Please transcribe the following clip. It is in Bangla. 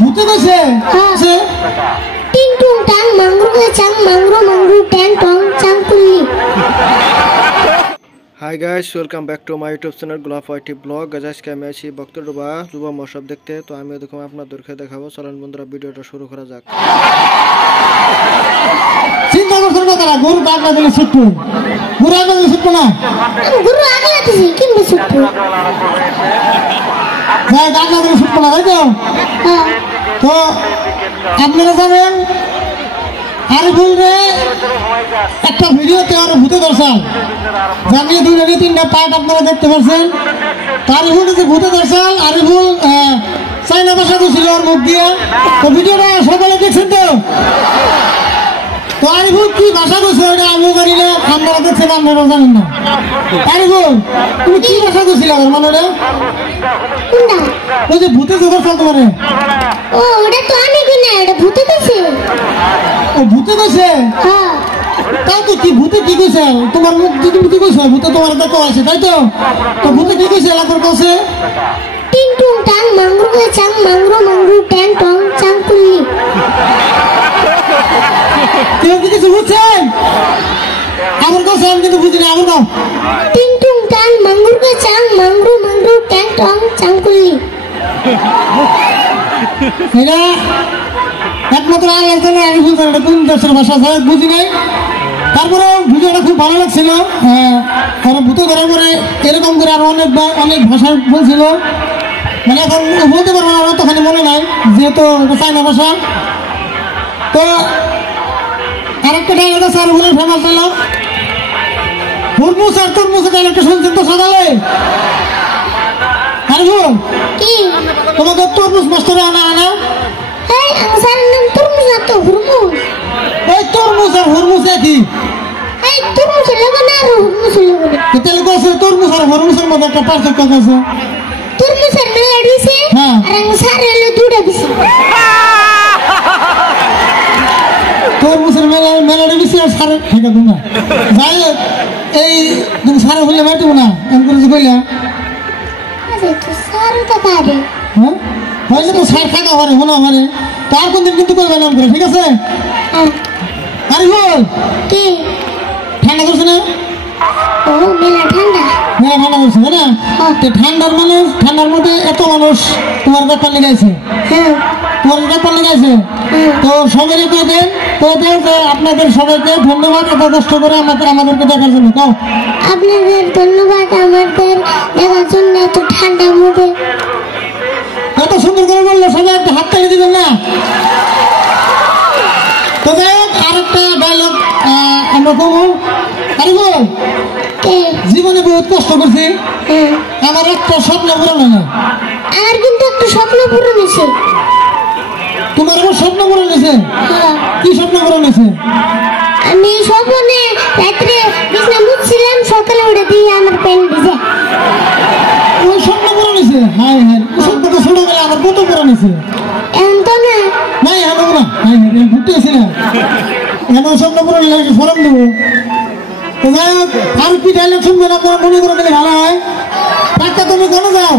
ভূতে কইছে আছে টিং টুং টাং মাংরু চাং মাংরু ট্যাং টং চাং কুল্লি। Hi guys, welcome back to my YouTube channel গোলাপ ওয়াইটি ব্লগ। আজকে আমি আছি বক্তডোবা যুব মহোৎসব দেখতে। তো আমিও দেখুন আপনাদেরকে দেখাবো। চলেন বন্ধুরা, ভিডিওটা শুরু করা যাক। চিন্তা করছেন না তারা গরু আগলা দিলে ছুটবো, গরু আগলা দিলে ছুটবো না, গরু আগলা দিছি কিনবে ছুটবো, যাই আগলা দিলে ছুটবো না, তাই তো? তো আপনারা জানেন আরিফুল রে একটা ভিডিওতে আর ভূতে দর্শন জানিয়ে 2-3টা পার্ট আপনারা দেখতে পাচ্ছেন। আরিফুল যে ভূতে দর্শন আরিফুল চাইনা ভাষা ছিল ওর মুখ দিয়ে। তো ভিডিওটা সকালে দেখছেন তো? তো আরিফুল কি ভাষা কইছে ওটা আমিও জানি না, আপনারা দেখছেন আপনারা জানেন না। আরিফুল তুমি কি ভাষা কইছিল আমার মানে রে? কোনটা? ওই যে ভূতে যে দর্শন তোমারে। ও ওটা তো আমি কই না, এটা ভূতে কইছে। ও ভূতে কইছে? হ্যাঁ। তাই তো, কি ভূতে কি কইছে? তোমার মুখ দিয়ে তুমি কি কইছো? ভূতে তোমার দেখো আছে, তাই তো? তো ভূতে কি কইছে এলাকার কাছে? টিং টুং টাং মাংরু চাং মাংরু ট্যাং টং চাং কুল্লি। কেউ কি কিছু বুঝছেন? আমার কাছে আমি কিন্তু বুঝি না, আমার নাম টিং টুং টাং মাংরু চাং মাংরু ট্যাং টং চাং কুল্লি। এটা একমাত্র আলোচনা আমি বুঝতে পারি কোন দেশের ভাষা বুঝি নাই। তারপরে ভিডিওটা খুব ভালো লাগছিল। কারণ ভূত ধরার পরে এরকম করে আরো অনেক ভাষা বলছিল, মানে এখন বলতে পারবো না, তখন মনে নাই যেহেতু চাইনা ভাষা। তো আরেকটা ডায়লগ আছে আর বলে ফেমাস হলো হুরমুস আর তুরমুসের ডায়লগটা শুনছেন তো সকালে? আর বল কি তোমাকে তরমুজ মাস্টারে আনা এই আনসারের নাম তুরমুজ না তো হুরমুজ। এই তরমুজ আর হুরমুজ একই। এই তুরমুজের লগে না আর হুরমুজের লগে না। তাহলে কইছে তরমুজ আর হুরমুজের মধ্যে একটা পার্থক্য আছে। তুরমুজের মেলা দিছে হ্যাঁ, আর আনসারের হলো দুটা দিছে। তরমুজের মেলাটা বেশি আর সারে ঠিক আছে না। যাই হোক, এই তুমি সারে হলে বাইতে না এমন করে যে কইলা। আচ্ছা তো সারু তো কারে। হ্যাঁ হইলে তো সার খাওয়া হবে মনে হবে। তার কোনদিন কিন্তু কইবা নাম করে, ঠিক আছে? আরে বল কি ঠান্ডা করছে না? ও মেলা ঠান্ডা। মেলা ঠান্ডা করছে তাই না? তো ঠান্ডার মধ্যে এত মানুষ তোমার ব্যাপার লেগেছে, হ্যাঁ তোমার ব্যাপার লেগেছে। তো সবাই কয়ে দেন যে আপনাদের সবাইকে ধন্যবাদ এত কষ্ট করে আমাদেরকে দেখার জন্য। তো আপনাদের ধন্যবাদ আমাদের দেখার জন্য এত ঠান্ডার মধ্যে। এত সুন্দর করে বললো, সবাই একটা হাত তালি দিবেন না? তো যাই হোক, আরেকটা ডায়লগ আমরা করবো। আরে বল জীবনে বহুত কষ্ট করছি, আমার একটা স্বপ্ন পূরণ হয় না। আমার কিন্তু একটা স্বপ্ন পূরণ হয়েছে। তোমার আমার স্বপ্ন পূরণ হয়েছে? কি স্বপ্ন পূরণ হয়েছে? আমি স্বপ্নে রাত্রে বিছনা মুছছিলাম, সকালে উঠে দিয়ে আমার প্যান্ট ভিজে। ওই স্বপ্ন পূরণ হয়েছে? হাই হাই, স্বপ্ন তো ছোটবেলা আমার কত পূরণ হয়েছে। এখন তো না নাই এমন না, হাই হাই ঘুরতে গেছি না, এমন স্বপ্ন পূরণ হলে ফরম দেবো। তো যাই হোক, আর কি ডায়লগ শুনবেন আপনারা মনে করে দিলে ভালো হয়। টাকা তুমি কেন যাও?